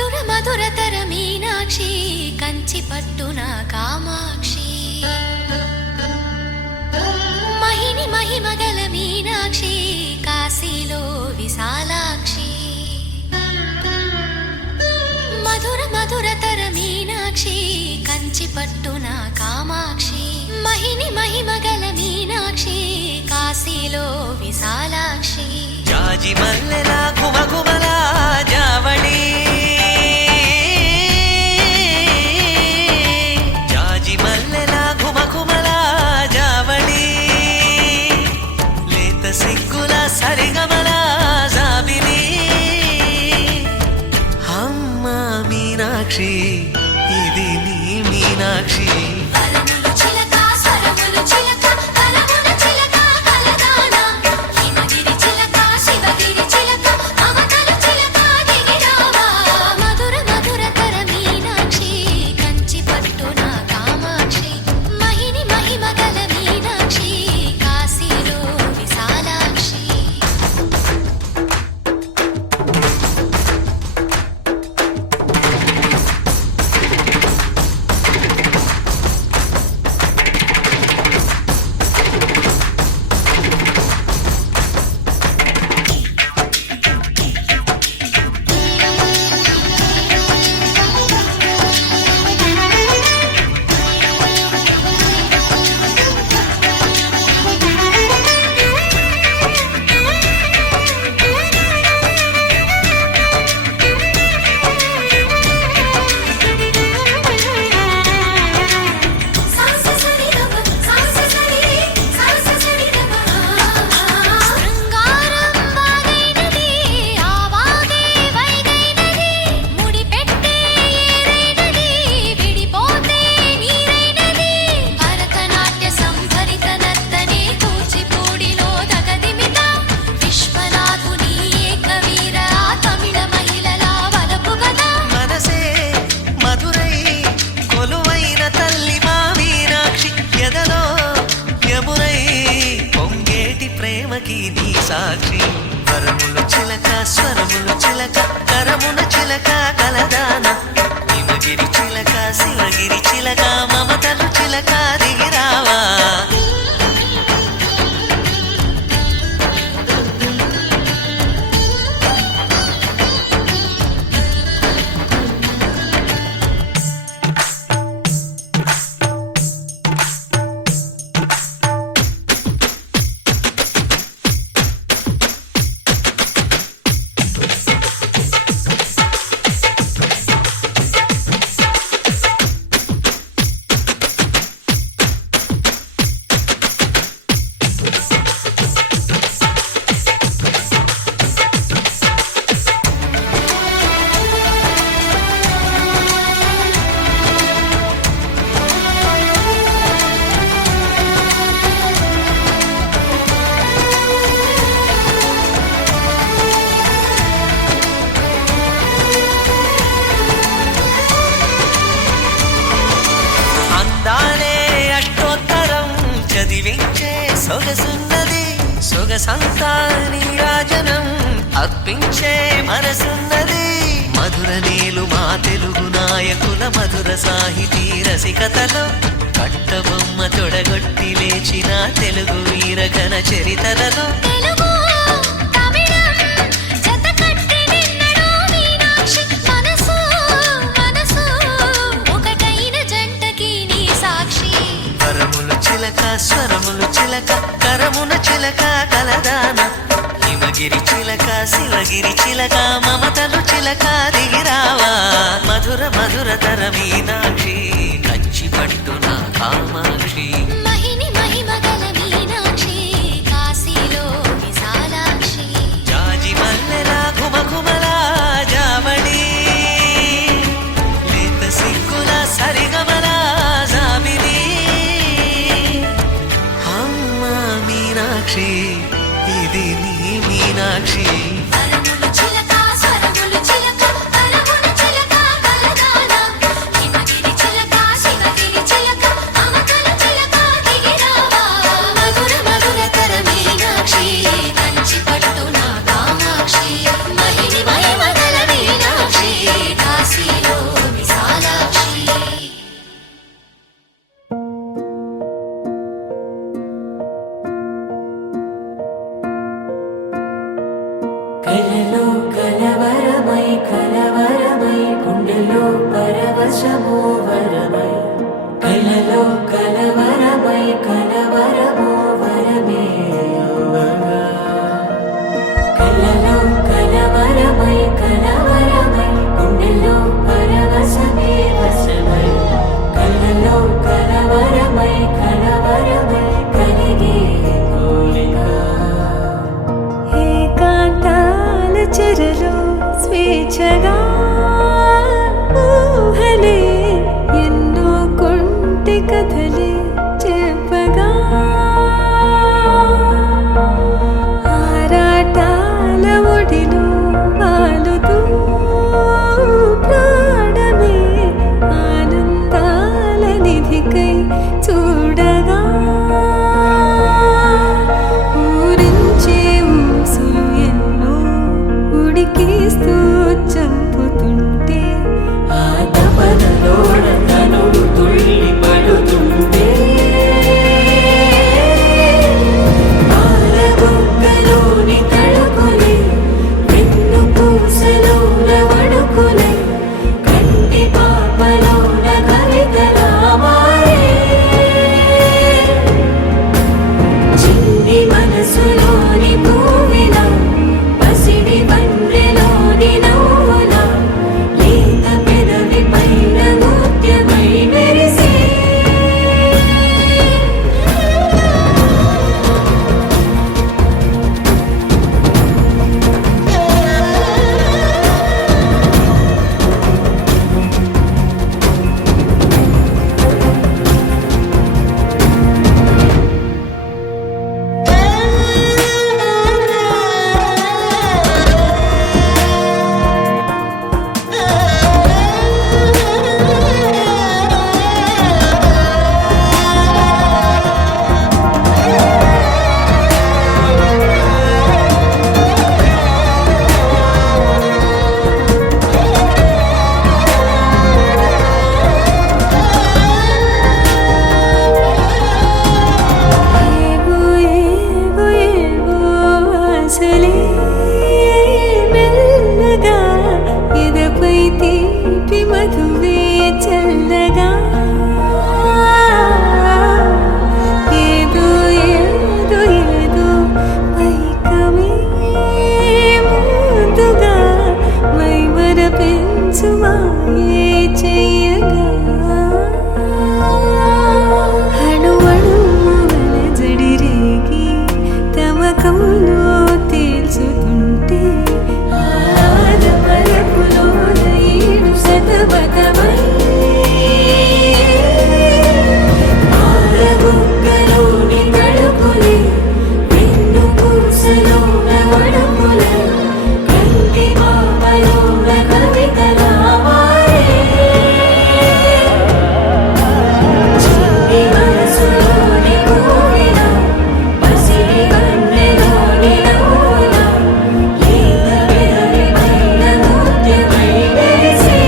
మధుర మధురతర మీనాక్షి కంచి పట్టున కామాక్షి మహిని మహిమగల మీనాక్షి కాశీలో విశాలాక్షి మధుర మధురతర మీనాక్షి కంచి పట్టున కామాక్షి మహిని మహిమగల మీనాక్షి కాశీలో విశాలాక్షి జాజి మల్లెల ఘుమఘుమల జావళి జాజి మల్లెల ఘుమఘుమల జావళి లేత సిగ్గుల సరిగమల జాబిలి అమ్మ మీనాక్షి ఇది నీ మీనాక్షి సాక్షి వరములు చిలక స్వరములు చిలక కరమున చిలక కలదాన హిమగిరి చిలక శివగిరి చిలక మమతలు చిలక దిగిరావా సొగసున్నది సొగసంతా నీరాజనం అర్పించే మనసున్నది మధుర నీలు మా తెలుగు నాయకుల మధుర సాహితీ రసికతలో కట్టబొమ్మ తొడగొట్టి లేచిన తెలుగు వీరగణ చరితలలో స్వరములు చిలక కరమున చిలక కలదాన హిమగిరి చిలక శివగిరి చిలక మమతలు చిలక దిగిరావా మధుర మధురతర మీనాక్షి కంచి పట్టున కామాక్షి మహిని మహిమగల మీనాక్షి కాశీలో విశాలాక్షి జాజి మల్లెల ఘుమఘుమల జావళి లేత సిగ్గుల సరిగమల జాబిలి మీనాక్షి ఇది నీ మీనాక్షి కంచి పట్టున కామాక్షి మహిని మహిమగల మీనాక్షి పరవశము వరమై కలలో కలవరమై కలవరము వరమే అవ్వగా కలలో కలవరమై కలవరమై గుండెలో పరవశమే వశమై కలలో కలవరమై కలవరమై కలిగే కోలిక ఏకాంతాల చెరలో స్వేచ్ఛగా ఊహలే ఎన్నో కొంటి కథలే చెప్పగా ఆరాటాల ఒడిలో వాలుతూ ప్రాణమే ఆనందాల నిధికై చూడగా ఊరించే ఊసులు ఎన్నో ఉడికిస్తూ చంపుతుంటే ఆ తపనలోన తనుడు తుళ్ళి పడుతుంటే పాలబుగ్గలోని తడుకులే వెన్ను పూసలోన వడుకులే కంటి పాపలోన కవితలా మారే చిన్ని మనసులోని పూవిలా పసిడి బండ్రెలోని నవ్వులా లేత పెదవి పైన ముత్యమై మెరిసే ఏవో ఏవో ఏవో ఆశలే మెల్లగా ఎదపై తీపి మధువే చల్లగా ఏదో ఏదో ఏదో పైకమే ముందుగా మైమర పెంచుమాయే చెయ్యగా అణువణువుల జడిరేగి తమకంలో తేల్చుతుంటే ఆదమరపులోన ఈడు శతబతమై పాలబుగ్గలోని తడుకులే వెన్ను పూసలోన వడుకులే కంటి పాపలోన కవితలా మారే చిన్ని మనసులోని పూవిలా పసిడి బండ్రెలోని నవ్వులా లేత పెదవి పైన ముత్యమై మెరిసే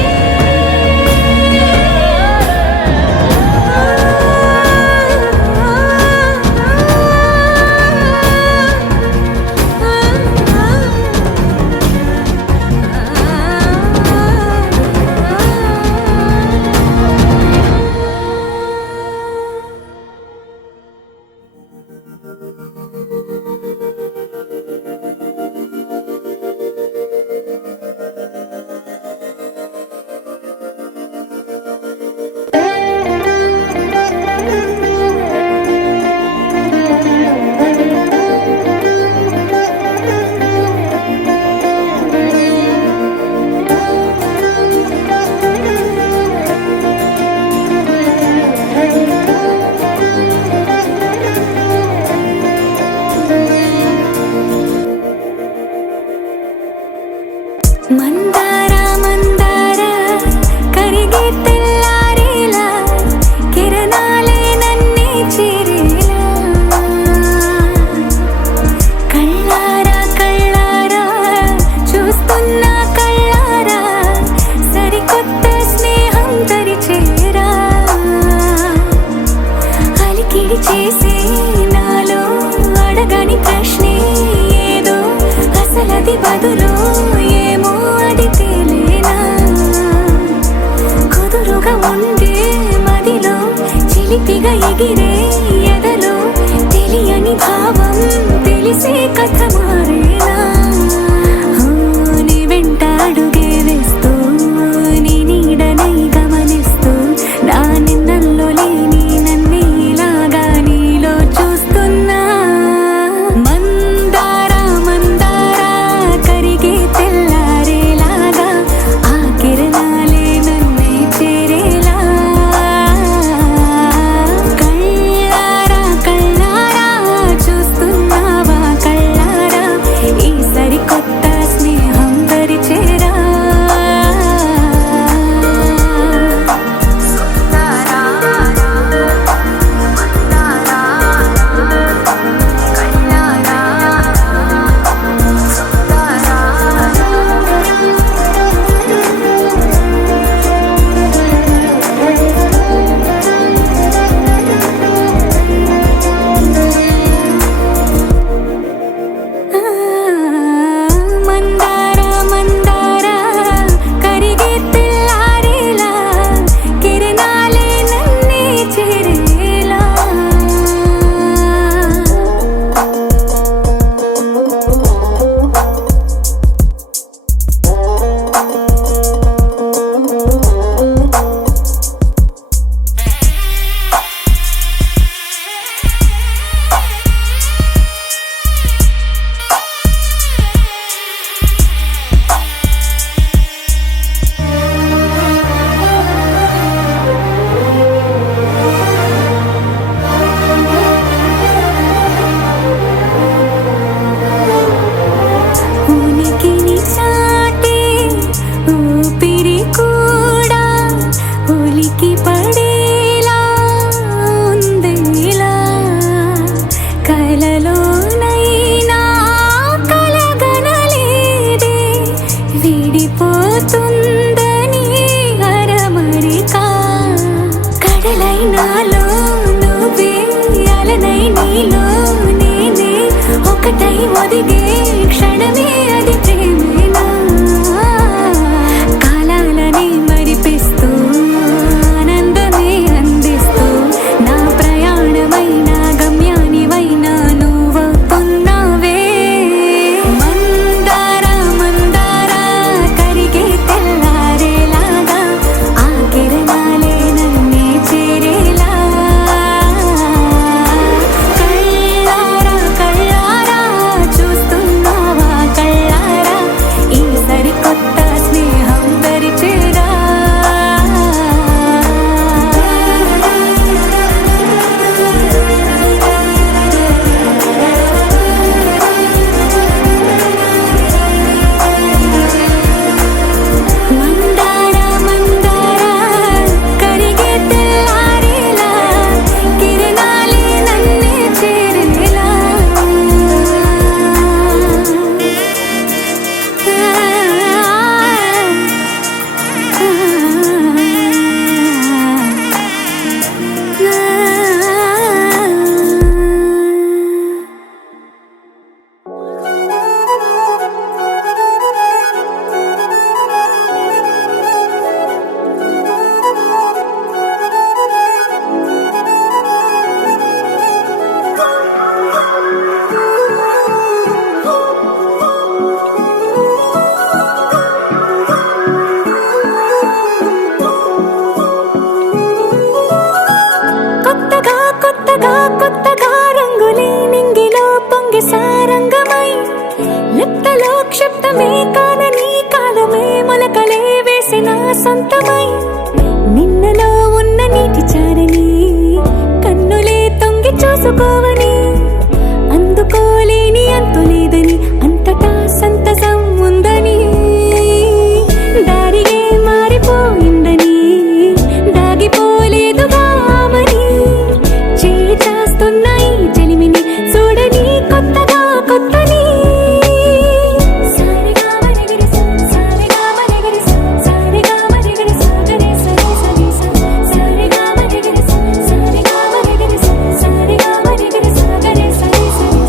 మందార మందార కరిగే తెల్లారేలా కిరణాలే నన్నే చేరేలా కళ్ళారా కళ్ళారా చూస్తున్నా కళ్ళారా సరికొత్త స్నేహం తరిచేరా అలికిడి చేసే నాలో అడగని ప్రశ్నే ఏదో అసలది బదులు ఏమో అది తేలేనా కుదురు చిలిపిగా ఎగిరే ఎదలో తెలియని భావం తెలిసే కథ మారేలా నీ వెంట అడుగే వేస్తూ నీ నీడనై గమనిస్తూ నా నిన్నల్లో లేని నన్నే ఇలాగా నీలో చూస్తున్నా మందారా మందారా కరిగే తెల్లారేలాగా ఆ కిరణాలే నన్నే చేరేలా కళ్ళారా కళ్ళారా చూస్తున్నావా కళ్ళారా ఈ సరికొత్త స్నేహం పరిచేరా మందారా మందారా కరిగే తెల్లారేలా కిరణాలే నన్నే చేరేలా ఉనికిని చాటే ఊపిరి కూడా ఉలికి పడేలా ఉందేలా కలలోనైనా కలగనలేదే విడిపోతుందని అరమరిక కడలైనాలో నువ్వే అలనై నీలో నేనే ఒకటై ఒదిగే క్షణమే అది ప్రేమేనా కాలాలని మరిపిస్తూ ఆనందమే అందిస్తూ నా ప్రయాణమైన గమ్యానివైనా నువ్వవుతున్నావే మందారా మందారా కరిగే తెల్లారేలాగా ఆ కిరణాలే నన్నే చేరేలా కళ్ళారా కళ్ళారా చూస్తున్నావా కళ్ళారా ఈ సరికొత్త స్నేహం పరిచేరా మందారా మందారా కరిగే తెల్లారేలా కిరణాలే నన్నే చేరేలా కొత్తగా కొత్తగా కొత్తగా రంగులే నింగిలో పొంగి సారంగమై లిప్తలో క్షిప్తమే కానని కాలమే మొలకలే వేసిన సొంతమై నిన్నలో ఉన్న నీటి చారని కన్నులే తొంగి చూసుకోవని అందుకోలేని అంతులేదని అంతటా సంతసం ఉందని దారిగే మారిపోయిందని దాగిపోలేదుగా ఆమని చేస్తాస్తున్నాయి చెలిమిని చూడని కొత్తగా కొత్తని సారిగా మరిగిరి సారిగా మరిగిరి సారిగా మరిగిరి సాగరే సరే సరే సారిగా మరిగిరి సారిగా మరిగిరి సారిగా మరిగిరి సాగరే సరే సరే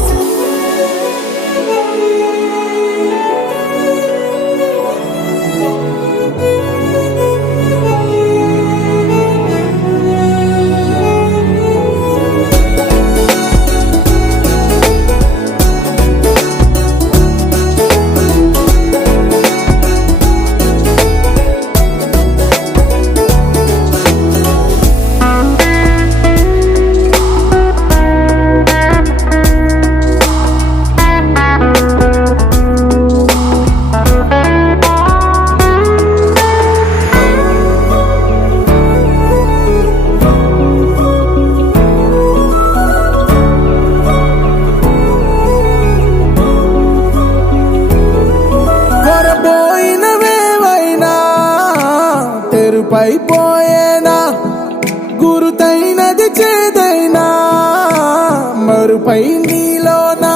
నాపై నీలోనా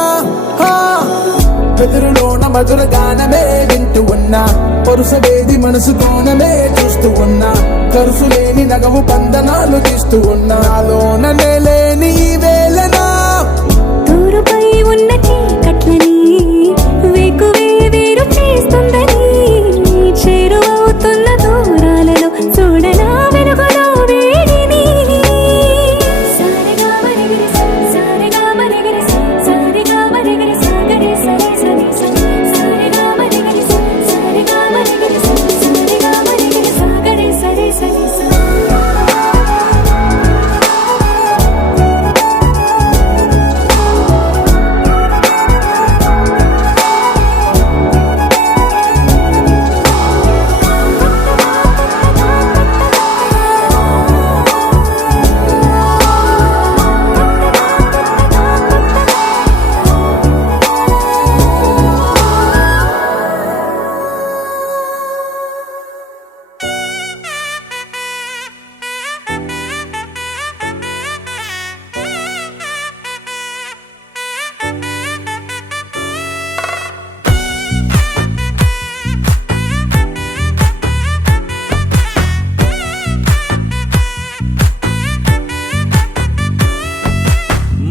వెదురులోన మధుర గానమే వింటూ ఉన్నా పరుసవేది మనసు కోణమే చూస్తూ ఉన్నా కరుసు లేని నగవు బంధనాలు తీస్తూ ఉన్నా నాలోన నేలేని ఈ వేళనా తూరుపై ఉన్న చీకట్లని వేకువే వేరు చేస్తుందని చేరువవుతున్న దూరాలలో చూడనా వెలుగులో వేడిని సారెగా మరిగిరి సారెగా మరిగిరి సారెగా మరిగిరి సాగరే సరే సరే సారెగా మరిగిరి సారెగా మరిగిరి సారెగా మరిగిరి సాగరే సరే సరే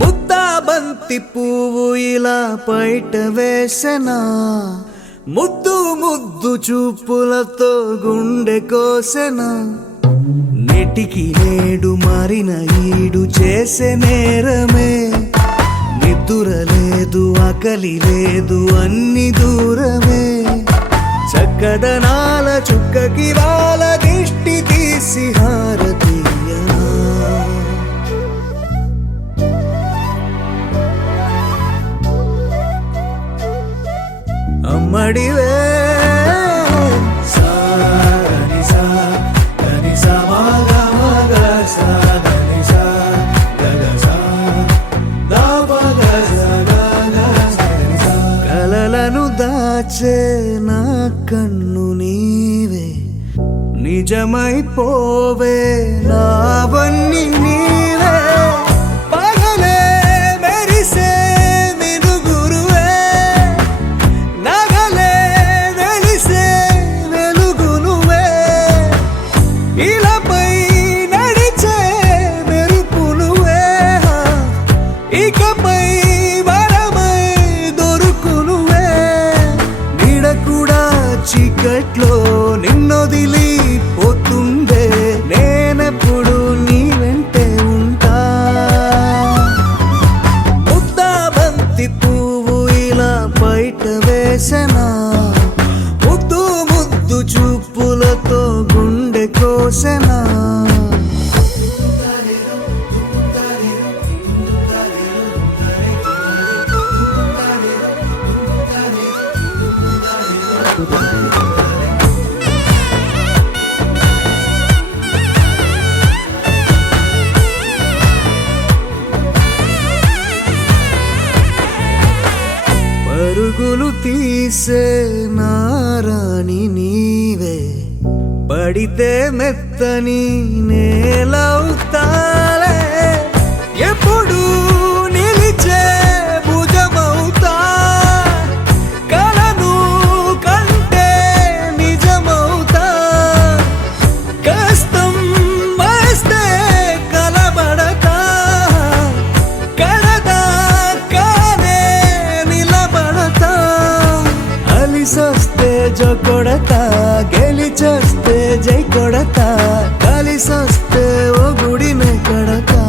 ముద్దాబంతి పువ్వు ఇలా బయట వేసెనా ముద్దు ముద్దు చూపులతో గుండె కోసెనా నెటికి నేడు మారిన ఈడు చేసే నేరమే నిద్దుర లేదు ఆకలి లేదు అన్ని దూరమే చక్కదనాల చుక్కకి వాళ్ళ దిష్టి తీసి హారతీయనా అమ్మడివే కలలను దాచే నా కన్ను నీవే నిజమైపోవే నావన్నీ నీవే పగలే మెరిసే మినుగురువే నగలే వెలిసే వెలుగునువే ఇలాపై నడిచే మెరుపునువే ఇకపై వరమై దొరుకునువే నీడ కూడా చీకట్లో నిన్నొదిలి పోతుందే నేనెప్పుడు నీ వెంటే ఉంటా ముద్దాబంతి పువ్వు ఇలా బయట వేసెనా ముద్దు ముద్దు చూపులతో గుండె కోసెనా పరుగులు తీసే నారాణి నీవే పడితే మెత్తని నేలవుతాలే ఎప్పుడు నిలిచే భుజమవుతా కలను కంటే నిజమవుతా కష్టం వస్తే కలబడతా కడదాకానే నిలబడతా అలిసొస్తే జో కొడతా గెలిచొస్తే జై కొడతా కలిసొస్తే ఓ గుడినే కడతా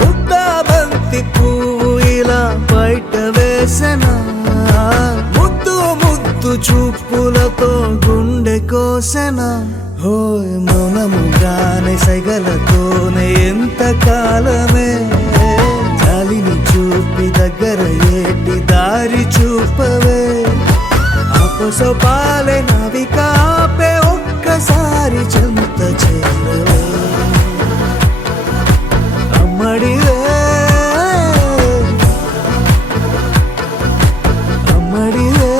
ముద్దాబంతి పువ్వు ఇలా బయట వేసెనా ముద్దు ముద్దు చూపులతో గుండె కోసెనా హోయ్ మౌనముగానే సైగలతోనే ఎంత కాలమే జాలిని చూపి దగ్గర ఏటి దారి చూపవే ఆపసోపాలే నావిక ఆపే ఒక్కసారి చెంత చేరవే అమ్మడివే అమ్మడివే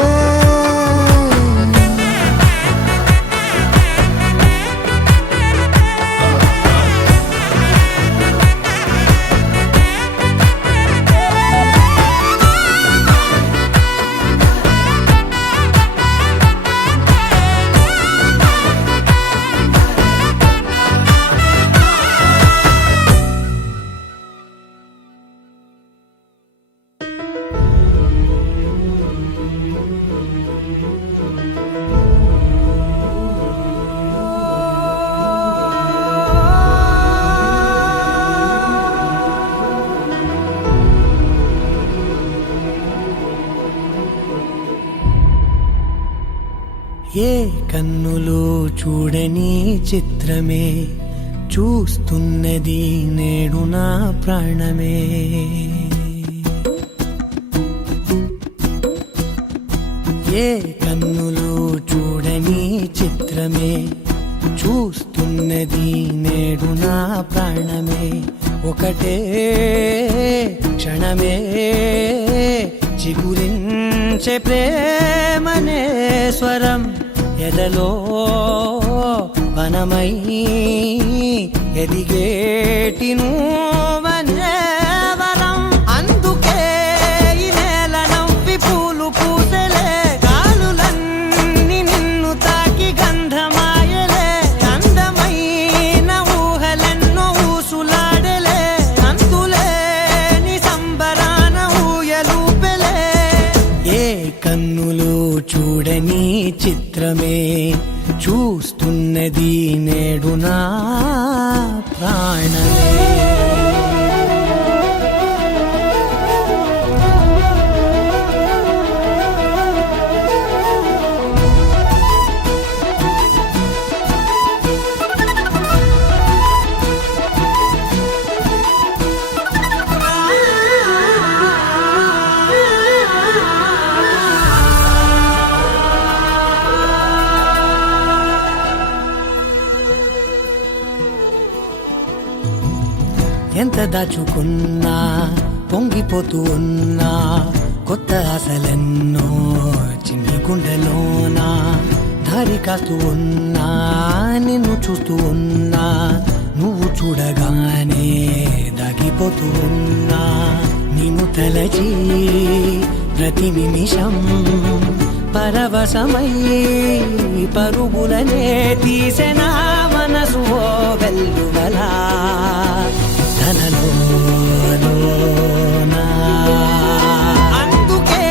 ఏ కన్నులు చూడని చిత్రమే చూస్తున్నది నేడు నా ప్రాణమే. ఏ కన్నులు చూడని చిత్రమే చూస్తున్నది నేడు నా ప్రాణమే. ఒకటే క్షణమే చిగురించే ప్రేమనే స్వరం ఎదలో వనమై ఎదిగేటి నువ్వనే వరం. అందుకే ఈ నేల నవ్వి పూలు పూసెలే, గాలులన్నీ నిన్ను తాకి గంధమాయలే. అందమైన ఊహలెన్నో ఊసులాడలే, అంతులేని సంబరాన ఊయలూపెలే. ఏ కన్నులు చూడని చిత్రమే చూస్తున్నది నేడు నా ప్రాణమే. ఎంత దాచుకున్నా పొంగిపోతూ ఉన్నా, కొత్త ఆశలెన్నో చిన్ని గుండెలోనా. దారి కాస్తూ ఉన్నా, నిన్ను చూస్తూ ఉన్నా, నువ్వు చూడగానే దాగిపోతూ ఉన్నా. నిన్ను తలచి ప్రతి నిమిషం పరవశమై పరుగులనే తీసెనా మనసు ఓ వెల్లువలా. అందుకే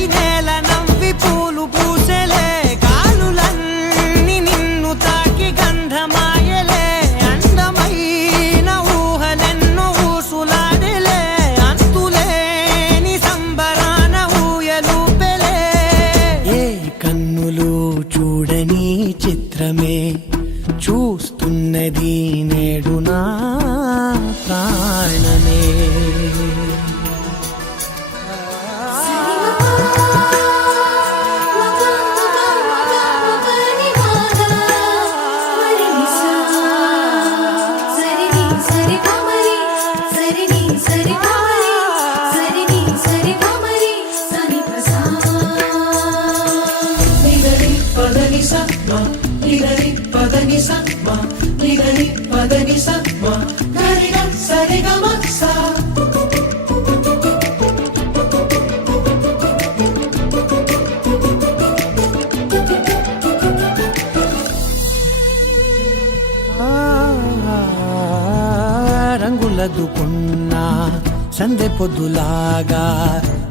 ఈ నేల నవ్వి పూలు పూసెలే, గాలులన్నీ నిన్ను తాకి గంధమాయలే. అందమైన ఊహలెన్నో ఊసులాడలే, అంతులేని సంబరాన ఊయలూపెలే. ఏ కన్నులు చూడని చిత్రమే చూస్తున్నది నేడు నా ప్రాణమే. రంగులదుకున్నా సందె పొద్దులాగా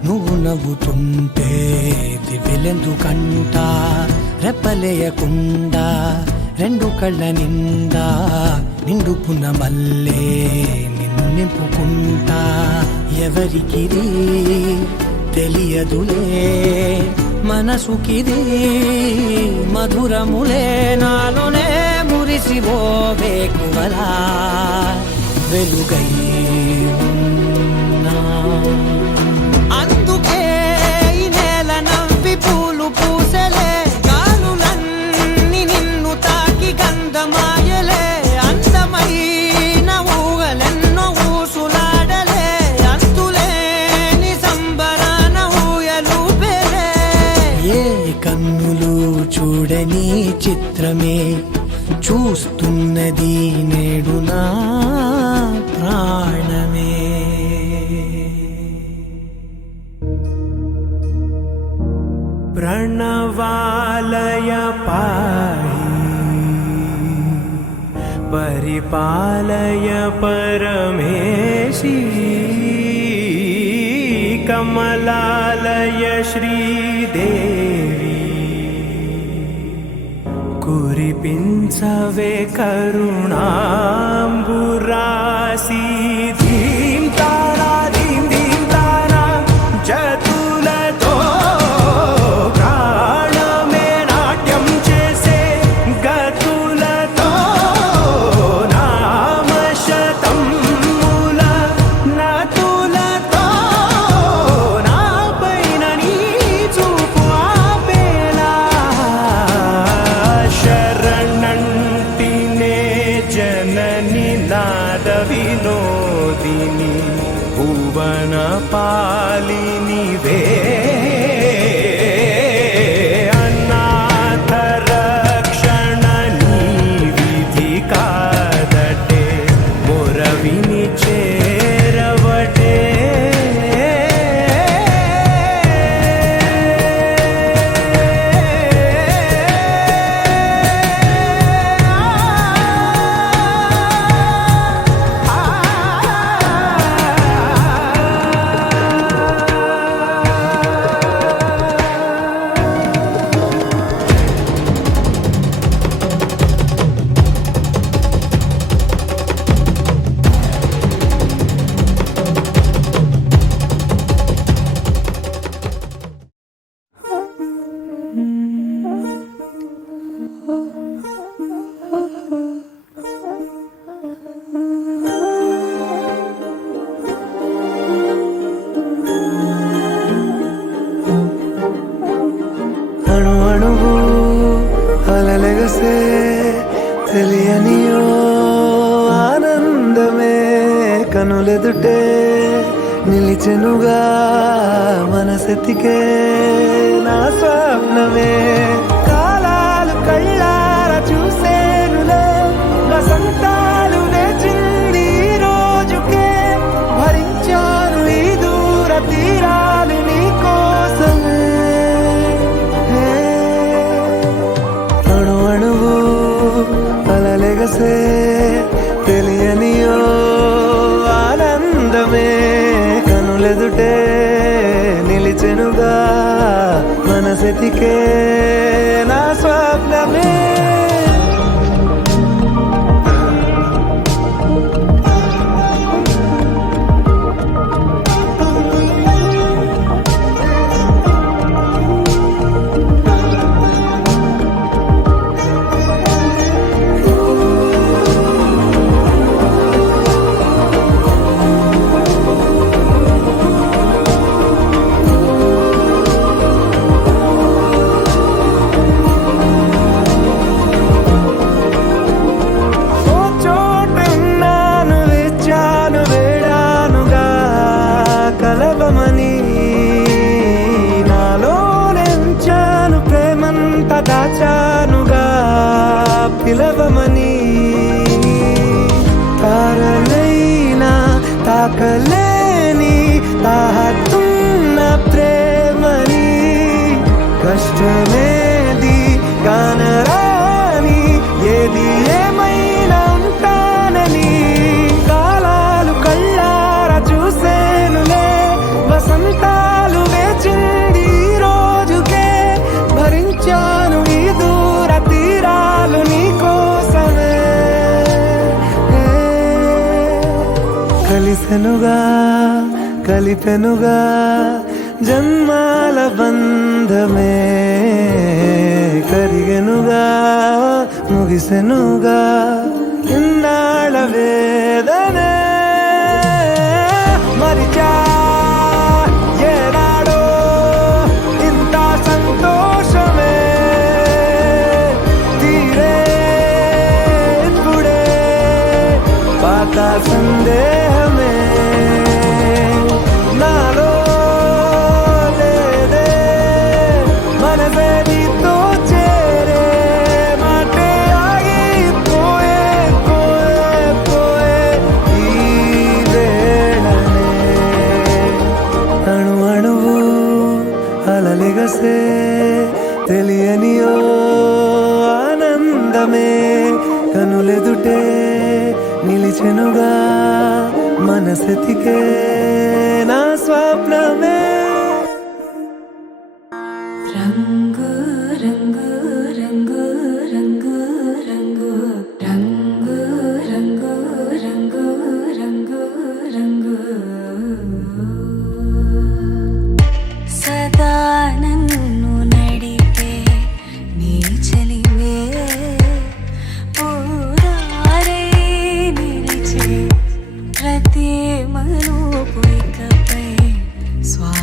నువ్వు నవ్వుతుంటే దివ్వెలెందుకంట. రెప్పలేయకుండా రెండు కళ్ళ నిండా నిండుకున్న మల్లే నిన్ను నింపుకుంటా. ఎవరికిది తెలియదులే మనసుకిది మధురములే, నాలోనే మురిసివో వేకువలా వెలుగై ఉన్నా. అందుకే ఈ నేల నవ్వి పూలు పూసెలే, గాలులన్నీ నిన్ను తాకి గంధమాయలే. అందమైన ఊహలెన్నో ఊసులాడలే, అంతులేని సంబరాన ఊయలూపెలే. ఏ కన్నులు చూడని చిత్రమే చూస్తున్నది నేడు నా ప్రాణమే. ప్రణవాలయ పాహి పరిపాలయ పరమేశి, కమలాలయ శ్రీదేవి కురిపించవే కరుణాంబురాసి. ధీం తారా ధీం ధీం తారా జతులతో ప్రాణమే నాట్య జాలి నీవే అనాథ రక్షణ నీ విధి కాదటే మొరవిని చేరవటే అణు అణువు అలలెగసే తెలియనియో ఆనందమే కనులెదుటే నిలిచెనుగా మనసెతికే నా స్వప్నమే కాలాలు కళ్ళార చూసేనులే వసంతాలు వేచింది ఈ రోజుకే భరించాను ఈ దూర తీరాలు నీ కోసమే అణు అణువు అలలెగసే తెలియనియో ఆనందమే కనులెదుటే నిలిచెనుగా మనసెతికే నా స్వప్నమే ఓ చోటున్నాను వేచాను వేడానుగా కలవమని నాలో నెంచాను ప్రేమంత దాచానుగా పిలవమని తారలైనా తాకలేని తాహతున్న ప్రేమని కష్టమేది కానరాని ఏది ఏమైనా ఉంటానని కాలాలు కళ్ళార చూసేనులే వసంతాలు వేచింది ఈ రోజుకే భరించాను ఈ దూర తీరాలు నీ కోసమే కలిసెనుగా కలిపెనుగా జన్మాల బంధమే కరిగెనుగా ముగిసెనుగా ఇన్నాళ్ళ వేదనే మరిచా ఏనాడో ఇంత సంతోషమే తీరే ఇప్పుడే పాత సందేహమే నాలో లేదే మనసే నీతో చేరే మాటే ఆగిపోయే పోయే పోయే ఈ వేళనే అణు అణువు అలలెగసే తెలియనియో ఆనందమే కనులెదుటే నిలిచెనుగా మనసెతికే నా స్వప్నమే రంగు రంగు రంగు రంగు రంగు రంగు రంగు రంగు రంగు రంగు సదా నన్ను నడిపే నీ చలివే ఊరారే నిలిచే ప్రతి మనోపు ఇకపై స్వా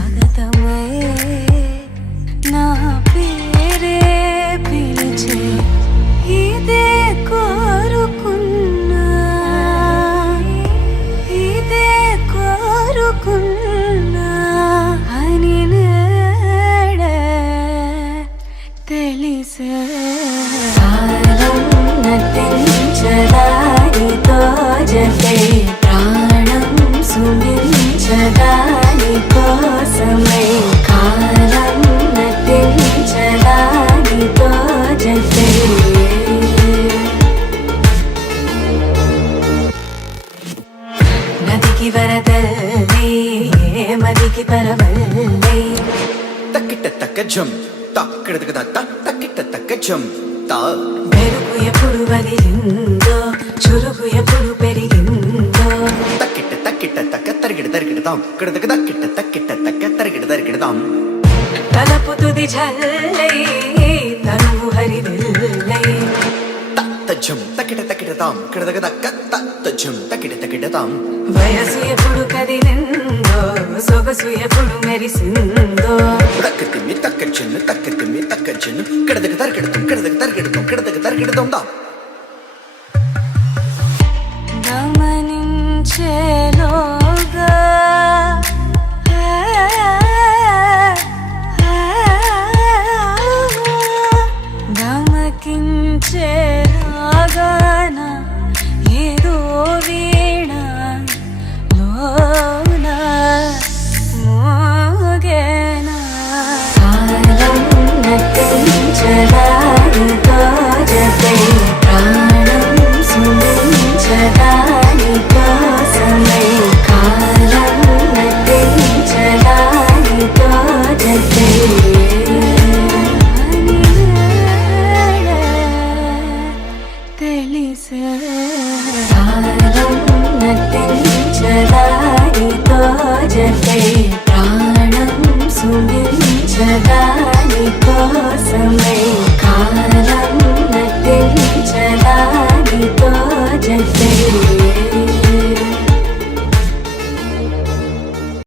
జల్లే తక్కిట తక్క జం తక్కిట తక్కిట తక్క జం తా మెరుపు ఎప్పుడు వదిలిందో చురుకు ఎప్పుడు పెరిగిందో తక్కిట తక్క తరిగిడదాం కిడదక తక్కిట తక్క తరిగిడదాం తలపు తుది జల్లే తనువు హరివిల్లే తజ్జం తక్కిడదాం కిడదక తజ్జం తక్కిడదాం వయసు ఎప్పుడు కదిలిందో సొగసు ఎప్పుడు మెరిసిందో తక్కతిమ్మి తక్కజ్జను కిడదక తరిగిడదాం దా గమనించేలోగా గమకించేలాగాన ఏదో వీణ లోన మోగేనా కాలం నటించడానితో జతే ప్రాణం సుమించడాని కోసమై కాలం నటించడానితో జతే తెలిసే కాలం నటించడానితో జతే ప్రాణం సుమించడాని కోసమై కాలం నటించడానితో జతే